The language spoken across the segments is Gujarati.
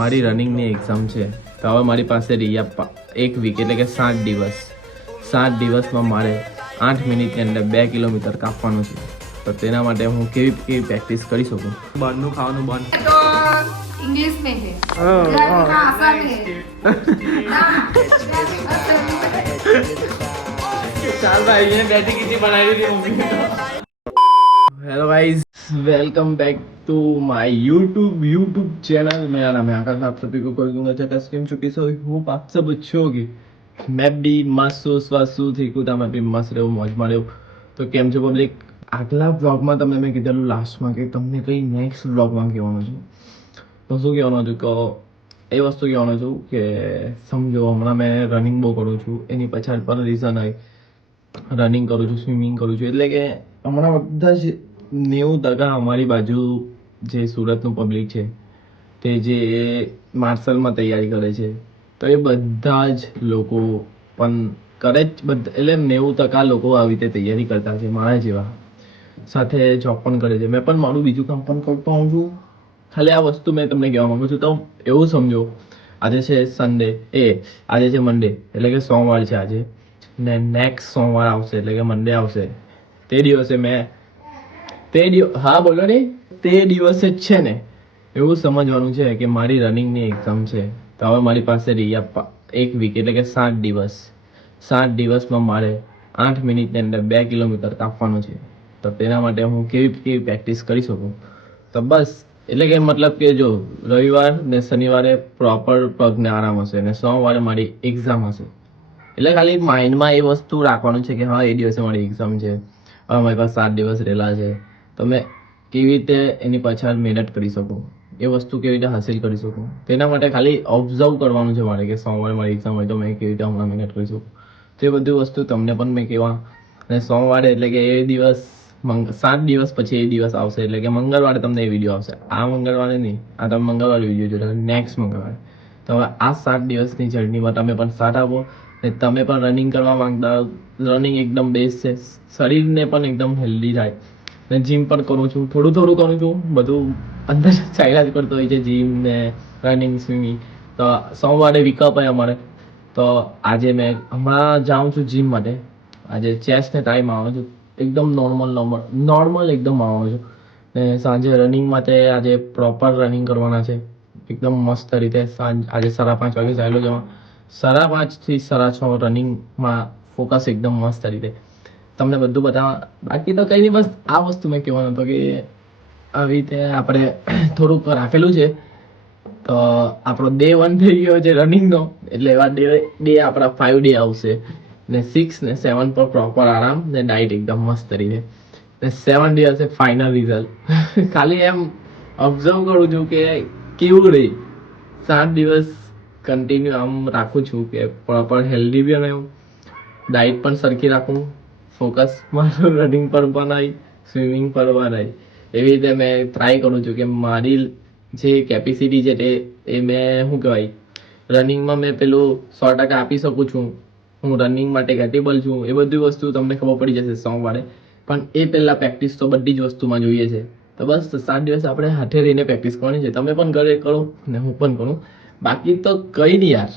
મારી રનિંગની એક્ઝામ છે તો હવે મારી પાસે રહ્યા એક વીક એટલે કે 7 દિવસ. 7 દિવસમાં મારે 8 મિનિટની અંદર 2 કિલોમીટર કાપવાનું છે. તો તેના માટે હું કેવી પ્રેક્ટિસ કરી શકું? બહારનું ખાવાનું બંધ. तो इंग्लिश में है गुजराती का आसाम है ચાલ ભાઈ ये बैठी किसी बनाई थी mummy hello guys welcome back to my YouTube channel. मेरा नाम है आकाश. आप सभी को कर दूंगा चैट स्ट्रीम चुकी सो होप आप सब अच्छे होंगे. मैं भी मस्त हूँ स्वस्थ हूँ ठीक हूँ. તમે બી મસ્ત રહો મોજમાં રહો. તો કેમ છો પબ્લિક? આગલા વ્લોગમાં તમને મેં કીધેલું લાસ્ટમાં કે તમને કંઈ નેક્સ્ટ વ્લોગમાં કહેવાનું છું. તો શું કહેવાનું છું કે એ વસ્તુ કહેવાનું છું કે સમજો હમણાં મેં રનિંગ બહુ કરું છું. એની પાછળ પણ રીઝન હોય. રનિંગ કરું છું, સ્વિમિંગ કરું છું, એટલે કે હમણાં બધા જ 90% અમારી બાજુ જે સુરતનું પબ્લિક છે તે જે માર્શલમાં તૈયારી કરે છે તો એ બધા જ લોકો પણ કરે જ એટલે 90% લોકો આવી રીતે તૈયારી કરતા છે મારા જેવા. સાથે જોબ પણ કરે છે. મેં પણ મારું બીજું કામ પણ કરતો હોઉં છું. ખાલી આ વસ્તુ મેં તમને કહેવા માંગુ છું. તો એવું સમજો આજે છે સન્ડે આજે છે મંડે એટલે કે સોમવાર છે આજે ને નેક્સ્ટ સોમવાર આવશે એટલે કે મંડે આવશે. તે દિવસે બોલો ને તે દિવસે જ છે ને એવું સમજવાનું છે કે મારી રનિંગની એક્ઝામ છે તો હવે મારી પાસે રહ્યા એક વીક એટલે કે 7 દિવસ. 7 દિવસમાં મારે 8 મિનિટની અંદર 2 કિલોમીટર કાપવાનું છે. તો તેના માટે હું કેવી પ્રેક્ટિસ કરી શકું? તો બસ એટલે કે મતલબ કે જો રવિવાર ને શનિવારે પ્રોપર પગને આરામ હશે ને સોમવારે મારી એક્ઝામ હશે. એટલે ખાલી માઇન્ડમાં એ વસ્તુ રાખવાનું છે કે હા એ દિવસે મારી એક્ઝામ છે, હવે મારી પાસે 7 દિવસ રહેલા છે. તો મેં કેવી રીતે એની પાછળ મહેનત કરી શકું, એ વસ્તુ કેવી રીતે હાસિલ કરી શકું, તેના માટે ખાલી ઓબ્ઝર્વ કરવાનું છે મારે કે સોમવારે મારી એક્ઝામ હોય તો મેં કેવી રીતે હમણાં મહેનત કરી શકું. તો એ બધી વસ્તુ તમને પણ મેં કહેવા. અને સોમવારે એટલે કે એ દિવસ 7 દિવસ પછી એ દિવસ આવશે એટલે કે મંગળવારે તમને એ વિડીયો આવશે. આ મંગળવારે નહીં, આ તમે મંગળવારે વિડીયો જોડે નેક્સ્ટ મંગળવારે. તો હવે આ 7 દિવસની જર્નીમાં તમે પણ સાથ આપો ને તમે પણ રનિંગ કરવા માંગતા. રનિંગ એકદમ બેસ્ટ છે, શરીરને પણ એકદમ હેલ્ધી થાય. ને જીમ પણ કરું છું, થોડું કરું છું, બધું અંદર ચાલ્યા જ કરતો હોય છે જીમ ને રનિંગ સ્વિમિંગ. તો સોમવારે વીકઅપ હોય અમારે. તો આજે મેં હમણાં જાઉં છું જીમ માટે. આજે ચેસ્ટને ટાઈમ આવવાનો છું, એકદમ નોર્મલ એકદમ આવવાનો છું. ને સાંજે રનિંગ માટે આજે પ્રોપર રનિંગ કરવાના છે એકદમ મસ્ત રીતે. આજે 5:30 વાગે ચાલ્યો જવા. 5:30 થી 6:30 રનિંગમાં ફોકસ એકદમ મસ્ત રીતે તમને બધું બતાવવા. બાકી તો કંઈ નહીં, બસ આ વસ્તુ મેં કહેવાનું હતો કે આવી રીતે આપણે થોડુંક રાખેલું છે. તો આપણો ડે 1 થઈ ગયો છે રનિંગનો, એટલે એવા ડે આપણા 5 ડે આવશે ને 6 ને 7 પર પ્રોપર આરામ ને ડાયટ એકદમ મસ્ત રીતે ને 7 ડે હશે ફાઇનલ રિઝલ્ટ. ખાલી એમ ઓબ્ઝર્વ કરું છું કે કેવું રહી 7 દિવસ કન્ટિન્યુ આમ રાખું છું કે પ્રોપર હેલ્ધી બી રહું, ડાયટ પણ સરખી રાખું, ફોકસ મારું રનિંગ પર પણ આવી, સ્વિમિંગ પર પણ આવી. એવી રીતે મેં ટ્રાય કરું છું કે મારી જે કેપેસિટી છે તે એ મેં શું કહેવાય રનિંગમાં મેં પેલું 100% આપી શકું છું. હું રનિંગ માટે કેપેબલ છું. એ બધી વસ્તુ તમને ખબર પડી જશે સોમવારે. પણ એ પહેલાં પ્રેક્ટિસ તો બધી જ વસ્તુમાં જોઈએ છે. તો બસ 7 દિવસ આપણે હાથે રહીને પ્રેક્ટિસ કરવાની છે. તમે પણ ઘરે કરો ને હું પણ કરું. બાકી તો કંઈ નહીં યાર,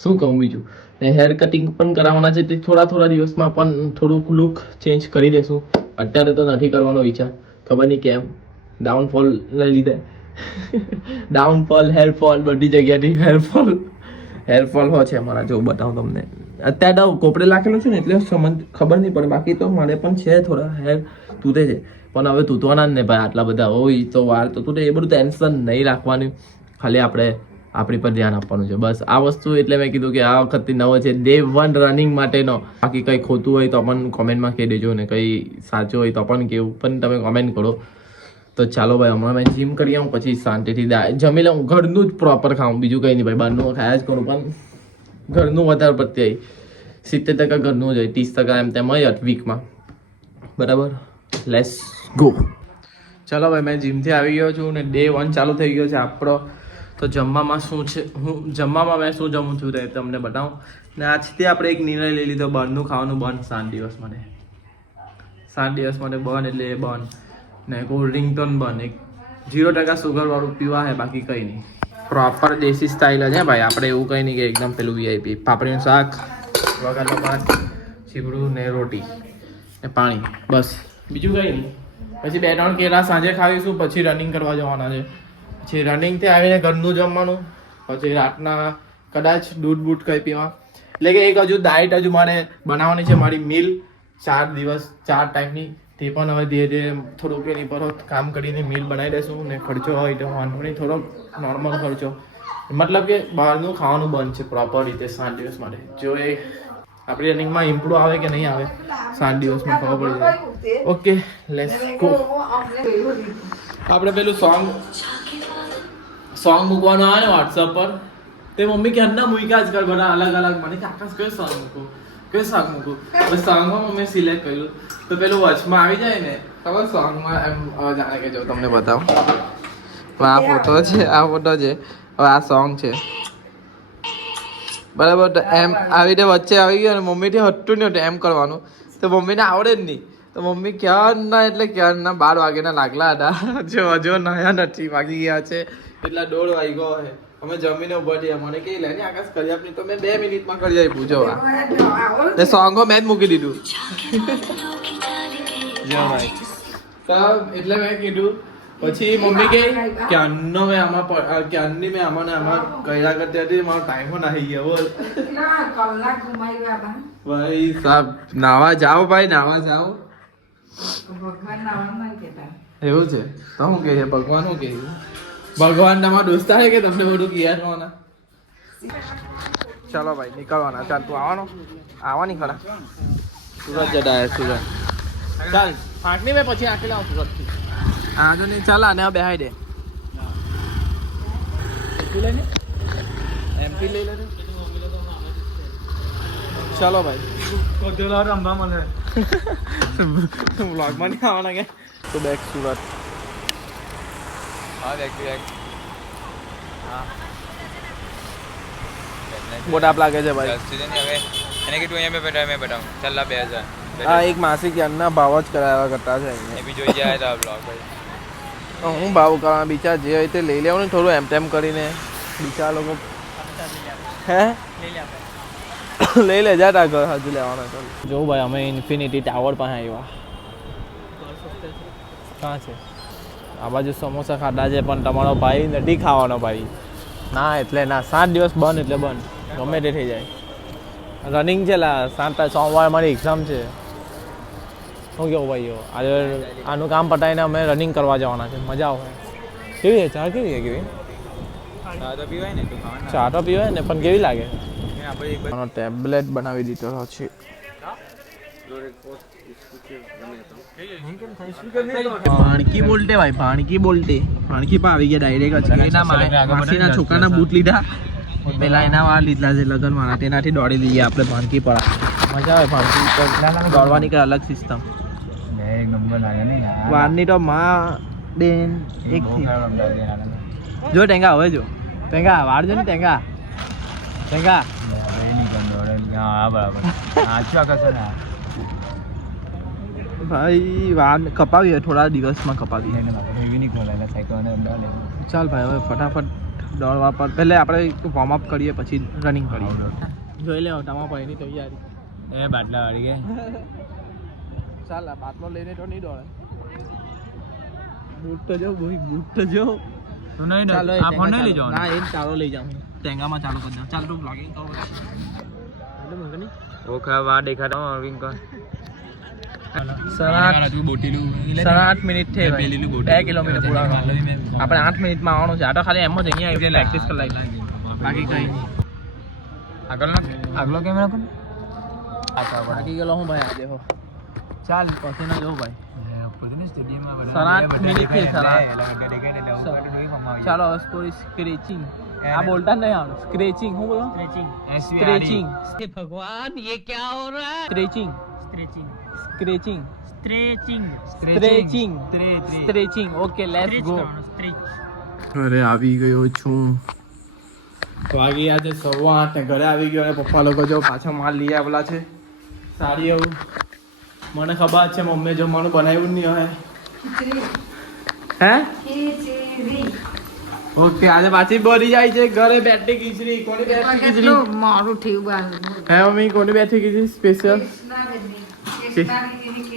શું કહું બીજું. ને હેર કટિંગ પણ કરાવવાના છે તે થોડા દિવસમાં પણ થોડુંક લુક ચેન્જ કરી દેશું. અત્યારે તો નથી કરવાનો વિચાર, ખબર નહીં કેમ, ડાઉનફોલ લીધે ડાઉનફોલ હેરફોલ બધી જગ્યાથી હેરફોલ હો છે મારા. જો બતાવું તમને, અત્યારે તો કોપડે લાખેલું છે ને એટલે ખબર નહીં પડે. બાકી તો મારે પણ છે થોડા હેર તૂટે છે, પણ હવે તૂટવાના જ ને ભાઈ આટલા બધા હોય તો વાર તો તૂટે. એ બધું ટેન્શન નહીં રાખવાનું, ખાલી આપણે આપણી પર ધ્યાન આપવાનું છે બસ. આ વસ્તુ એટલે મેં કીધું કે આ વખતે નવો છે ડે 1 રનિંગ માટેનો. બાકી કંઈ ખોટું હોય તો પણ કોમેન્ટમાં કહી દેજો ને કંઈ સાચું હોય તો પણ કેવું પણ તમે કોમેન્ટ કરો. તો ચાલો ભાઈ હમણાં મેં જીમ કરી આવું પછી શાંતિથી જમી લઉં. ઘરનું જ પ્રોપર ખાઉં, બીજું કંઈ નહીં ભાઈ. બહારનું ખાયા જ કરું પણ ઘરનું વધારે પ્રત્યે 70% ઘરનું જ હોય, 30% એમ તેમ હોય વીકમાં. બરાબર, લેટ્સ ગો. ચાલો ભાઈ મેં જીમથી આવી ગયો છું ને ડે 1 ચાલુ થઈ ગયો છે આપણો. તો જમવામાં શું છે, જમવામાં મેં શું જમું છું તે તમને બતાવું. ને આજથી આપણે એક નિર્ણય લઈ લીધો, બહારનું ખાવાનું બંધ 7 દિવસ માટે. 7 દિવસ માટે બંધ એટલે બંધ. ને કોલ્ડ ડ્રિંક તો બંધ. 0% સુગરવાળું પીવા હે, બાકી કંઈ નહીં. પ્રોપર દેશી સ્ટાઇલ જ હે ભાઈ, આપણે એવું કંઈ નહીં કે એકદમ પેલું વીઆઈપી. પાપડીનું શાક, વઘારેલો ભાત, ચીવડું ને રોટી ને પાણી, બસ બીજું કંઈ નહીં. પછી 2-3 કેળા સાંજે ખાવીશું, પછી રનિંગ કરવા જવાના છે. પછી રનિંગથી આવીને ઘરનું જમવાનું, પછી રાતના કદાચ દૂધ બૂટ કંઈ પીવા. એટલે કે એક હજુ ડાયટ હજુ મારે બનાવવાની છે, મારી મીલ 4 દિવસ 4 ટાઈમની. તે પણ હવે ધીરે ધીરે થોડુંક એની પર કામ કરીને મીલ બનાવી દઈશું. ને ખર્ચો હોય તો વાંધો નહીં, થોડોક નોર્મલ ખર્ચો, મતલબ કે બહારનું ખાવાનું બંધ છે પ્રોપર રીતે 7 દિવસ માટે. જો એ આપણી રનિંગમાં ઇમ્પ્રૂવ આવે કે નહીં આવે 7 દિવસમાં ખબર પડી જાય. Okay let's go. આપણે પેલું સોંગ મૂકવાનું આવે ને વોટ્સઅપ પર, તે મમ્મી ક્યારના મૂક્યા જ કર બધા અલગ અલગ. મને કે આકાશ કયો સોંગ મૂકું, કયો સોંગ મૂકું? બસ સોંગમાં મમ્મી સિલેક્ટ કર્યું તો પેલું વચમાં આવી જાય ને ખબર સોંગમાં એમ જાણે કે જો તમને બતાવું. આ ફોટો છે, આ ફોટો છે, હવે આ સોંગ છે બરાબર. તો એમ આવી રીતે વચ્ચે આવી ગયો ને મમ્મીથી હટતું નહીં હતું એમ કરવાનું, તો મમ્મીને આવડે જ નહીં. તો મમ્મી ક્યારના 12 વાગ્યાના લાગલા હતા, હજુ નયા નથી, વાગી ગયા છે એટલા 1:30 વાગ્યો છે. અમે જમીને ઉભા થયા, મને કે લે ને આકાશ કરી આપની, તો મેં 2 મિનિટમાં કરી આપ્યું. જો આ સોંગો મેં જ મૂકી દીધું. જો ભાઈ તો એટલે મેં કીધું. પછી મમ્મી કે ક્યારની મેં આમાં કર્યા કરતી હતી, મારો ટાઈમ પણ આવી ગયો. બોલ ભાઈ સાહેબ, નાવા જાઓ ભાઈ, નાવા જાઓ. એવું છે તો શું કહે છે ભગવાન? શું કહે છે ભગવાન? તમારા દોસ્તા છે કે તમને બધું કિયા કરવાના? ચાલો ભાઈ નીકળવાના. ચાલ તું આવવાની ખરા? સુરત જતા હે સુરત. ચાલ ફાટની મેં પછી આટલે આવું સુરતથી. હા જો નહીં ચાલ આને બેહાઈ દે. એમપી લઈ લે. ચાલો ભાઈ રમવા મળે. વ્લોગમાં નહીં આવવાના કે તો બેક સુરત. મોટાપ લાગે છે ભાઈ. હા એક માસિક યારના ભાવ જ કરાવ્યા કરતા છે. હું ભાવ કરવા બિચાર જે હોય તે લઈ લેવાનું થોડું એમ તેમ કરીને. બિચાર લોકો હે લઈ લે જા તા ઘર હજુ લેવાના. જો ભાઈ અમે ઇન્ફિનિટી ટાવર પાસે આવ્યા. ક્યાં છે? આ બાજુ સમોસા ખાધા છે પણ તમારો ભાઈ નથી ખાવાનો ભાઈ. ના એટલે ના, 7 દિવસ બંધ એટલે બંધ, ગમે તે થઈ જાય. રનિંગ છે લા, સોમવારે મારી એક્ઝામ છે. શું કેવું ભાઈઓ? આજે આનું કામ પતાવીને અમે રનિંગ કરવા જવાના છે. મજા આવે. કેવી છે ચા? કેવી છે? કેવી ચા તો પીવાય ને, પણ કેવી લાગે? ટેબ્લેટ બનાવી દીધો છે. ભાણકી બોલતે ભાઈ, ભાણકી બોલતે. ભાણકી પણ આવી ગયા ડાયરેક્ટ. માસીના છોકરાના બૂટ લીધા, પેલા એના વાળ લીધા છે લગન વાળા, તેનાથી દોડી લઈએ આપણે ભાણકી પર. મજા આવે ભાણકી પર દોડવાની કઈ અલગ સિસ્ટમ. વારની તો માં બેન એક થી જો ટેંગા હવે જો ટેંગા વાળ જો ને ટેંગા ટેંગા ભાઈ વાર કપાવી થોડા દિવસમાં કપાવી. ચાલ ભાઈ હવે ફટાફટ દોડવા પર પહેલે આપણે વોર્મઅપ કરીએ પછી રનિંગ કરીએ. જોઈ લે તમારા ભાઈની તૈયારી. એ બાટલા વાળી કે ચાલ આ બાટલો લઈને તો નહીં દોડે. બૂટ તો જો ભાઈ, બૂટ તો જો. તો નહીં ચાલો આ ફોન નહીં લઈ જાવ ના, એ ચાલો લઈ જાઉં ટેંગામાં ચાલુ કરી દઉં. ચાલ તું બ્લોગિંગ કરો એટલે મને નહીં ઓખા વા દેખાતા બ્લોગિંગ કર. 7 મિનિટ થઈ 2 કિલોમીટર પૂરા. આપણે 8 મિનિટમાં આવવાનું છે. આ તો ખાલી એમ જ અહીંયા આવી જાય પ્રેક્ટિસ કરી લાગી, બાકી કઈ નહીં. આગલો કેમેરા કોણ બાકી ગયેલો હું ભાઈ આજે હો. ચાલ પછી ના જવું ભાઈ. 7 મિનિટ થઈ. ચાલો સ્કોર સ્ક્રેચિંગ. આ બોલતા નહીં આવડે. સ્ક્રેચિંગ હું બોલો? સ્ક્રેચિંગ. ભગવાન ये क्या हो रहा है? Scratching scratching scratching stretching stretching stretching okay let's go. ઘરે આવી ગયો છું. વાગી આજે 8:15 ને ઘરે આવી ગયો. અને પપ્પા લોકો જો પાછા માલ લઈ આવેલા છે. સારી એવું મને ખબર છે મમ્મી જમવાનું બનાવ્યું નહીં હોય. હે ઓકે આજે પાછી બોલી જાય છે ઘરે બેઠી ખીચડી કોની બેઠી ખીચડી કેટલું મોડું થયું બાર હે મમ્મી કોની બેઠી ખીચડી સ્પેશિયલ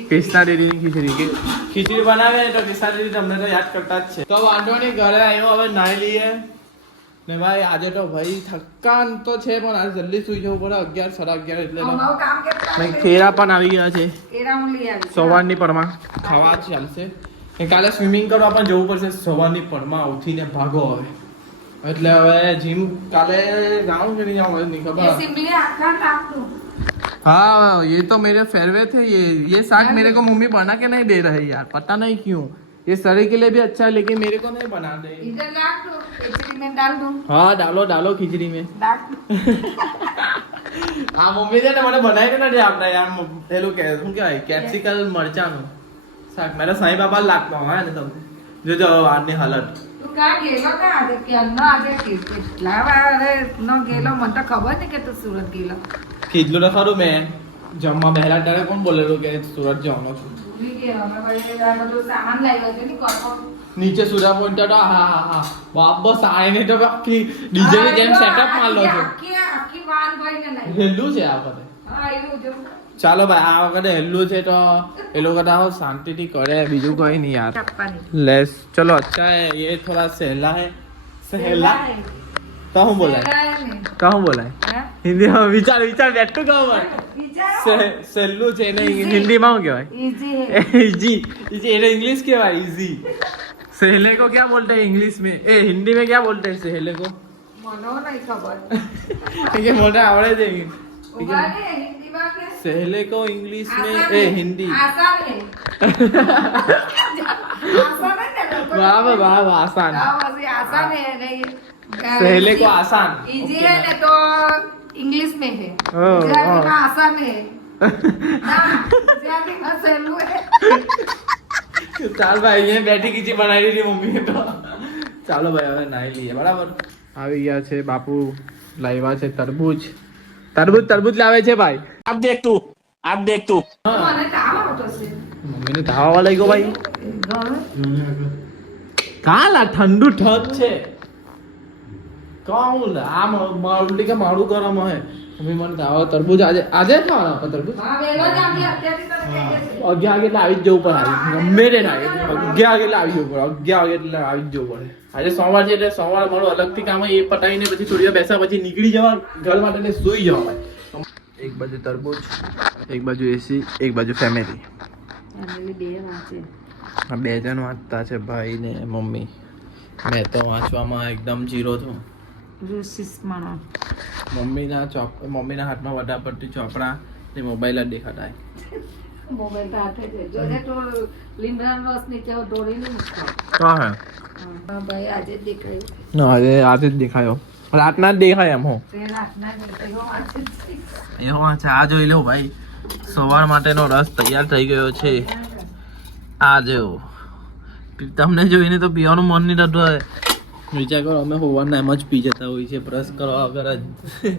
કૃષ્ણા દીદીની ખીચડી ખીચડી બનાવે તો કૃષ્ણા દીદી તમને તો યાદ કરતા જ છે તો વાંધો નહીં ઘરે આવ્યો હવે નાઈ લઈએ ને ભાઈ આજે તો ભાઈ થકાન તો છે પણ આજે જલ્દી સુઈ જવું પડે 11 11:30 એટલે અમારું કામ કેટલા ભાઈ ખેરા પણ આવી ગયા છે કેરા હું લઈ આવી સવારની પરમાં ખાવા ચાલશે ને કાલે સ્વિમિંગ કરવા પણ જવું પડશે સવારની પરમાં ઉઠીને ભાગો હવે એટલે હવે જીમ કાલે જાઉં કે નહીં જાઉં નહીં ये ખબર सिमली आखा काट दूं हाँ ये तो मेरे फेवरेट है ये साग मेरे को मम्मी बना के नहीं दे रहे यार पता नहीं क्यों ये शरीर के लिए भी अच्छा है लेकिन मेरे को नहीं बना दे इधर रख दो खिचड़ी में डाल दूं हाँ डालो डालो खिचड़ी में डाल दूं આ મમ્મી છે ને મને બનાવીને નથી આપતા યાર પેલું કે શું કહેવાય કેપ્સિકલ મરચાનું શાક મારા સાંઈ બાબા લાગતો હા ને તમને જોજો વારની હાલત તું કા ગેલો કા આજે કે ન આજે કેટલા વાર ન ગેલો મને તો ખબર નહીં કે તું સુરત ગેલો કીધલું તો ખરું મેં જમવા બેહલા ત્યારે કોણ બોલેલું કે સુરત જવાનો છું ભૂલી ગયો અમે ભાઈ આ બધું સામાન લાવ્યો છે ને કોકો નીચે સુરા પોઈન્ટ તો હા હા હા બાપ બસ આઈને તો આખી ડીજે ની જેમ સેટઅપ મારલો છે આખી વાન ભાઈ ને લાવી હેલ્લું છે આ વખતે હા એવું જો ચાલો ભાઈ આ વખતે હેલ્લું છે તો એ લોકો તો શાંતિથી કરે બીજું કઈ નહીં યાર ચપ્પાની लेस चलो अच्छा है ये थोड़ा सहला है सहला तो हम बोला है तो हम बोला है हिंदी में विचार विचार बैठो का बोल सहलू છે ને हिंदी में क्या है इजी है इजी इजी ये इंग्लिश क्या है इजी सहले को क्या बोलते हैं इंग्लिश में ए हिंदी में क्या बोलते हैं सहले को મને નહીં ખબર ये मोटा आवड़े છે ઉગાડે હિન્દી માં કે सहले को इंग्लिश में ए हिंदी आसान है आसान है ना वाह वाह वाह आसान आसान है नहीं सहले को आसान इजी है ना तो इंग्लिश में है हाँ, गुजराती हाँ। में आसान है ना गुजराती में सહેલું है ચાલ ભાઈ અહીંયા બેઠી ખીચી બનાવી દીધી મમ્મીએ તો ચાલો ભાઈ હવે નાઈ લઈએ બરાબર આવી ગયા છે બાપુ લાવ્યા છે તરબૂચ તરબૂચ તરબૂચ લાવે છે ભાઈ આપ દેખ તું હા મને તાવ આવતો છે મમ્મીને તાવ આવવા લાગ્યો ભાઈ ગમે કાલા ઠંડુ ઠક છે કોણ આ મારું કે મારું ગરમ હે મમ્મી મને તાવ તરબૂચ આજે આજે ખાવાના આપણે તરબૂચ હા વેલો જ આપી અત્યારથી તને કહી દેશે 11 વાગે એટલે આવી જ જવું પડે ગમે તે થાય 11 વાગે એટલે આવી જવું પડે 11 વાગે એટલે આવી જ જવું પડે આજે સોમવાર છે એટલે સોમવાર મારું અલગથી કામ હોય એ પતાવીને પછી થોડી વાર બેસા પછી નીકળી જવા ઘર માટે ને સૂઈ જવા એક બાજુ તરબૂચ એક બાજુ એસી એક બાજુ ફેમિલી ફેમિલી બે વાંચે આ બે જણ વાંચતા છે ભાઈ ને મમ્મી મેં તો વાંચવામાં એકદમ જીરો છું રૂસિસ માણો મમ્મીના હાથમાં વધારે પડતી ચોપડા ને મોબાઈલ જ દેખાતા મોબાઈલ તો હાથે છે જોજે તો લીમડાનો રસ નીચે ઢોળીને મૂકતો હા હે હા ભાઈ આજે જ દેખાયું ના આજે જ દેખાયો રાતના જ દેખાય એમ હું તે રાતના નીકળ્યો વાંચે છે એવો છે આ જોઈ લો ભાઈ સવાર માટેનો રસ તૈયાર થઈ ગયો છે આ જો તમને જોઈને તો પીવાનું મન નહીં થતું હોય વિચાર કરો અમે હોવાના એમ જ પી જતા હોય છે બ્રશ કરવા વગર જ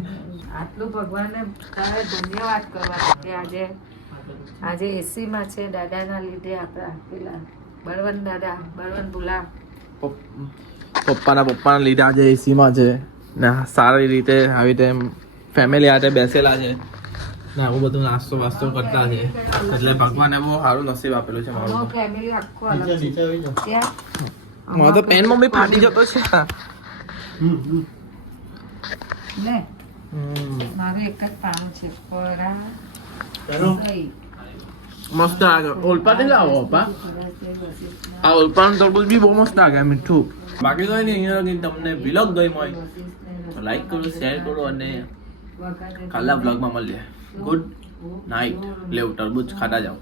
આટલું ભગવાનને તારે ધન્યવાદ કરવા કે આજે એસીમાં છે દાદાના લીધે આપણા પેલા બળવંત દાદા બળવંત ભૂલા પપ્પાના લીધે આજે એસીમાં છે ને સારી રીતે આવી રીતે ફેમિલી સાથે બેસેલા છે ને આવું બધું નાસ્તો વાસ્તો કરતા છે એટલે ભગવાને બહુ સારું નસીબ આપેલું છે મારું ફેમિલી આખો અલગ છે ત્યાં મારો તો પેન મમ્મી ફાટી જતો છે ને મારું એક જ પાનું છે પરા મસ્ત લાગે ઓલપા નહીં લાવો પપ્પા આ ઓલપાનું તરબૂચ બી બહુ મસ્ત લાગે મીઠું બાકી કઈ નહીં અહીંયા તમને વિલોગ ગઈ હોય તો લાઈક કરો શેર કરો અને કાલના બ્લોગમાં મળીએ ગુડ નાઇટ લેવું તરબૂચ ખાતા જાઓ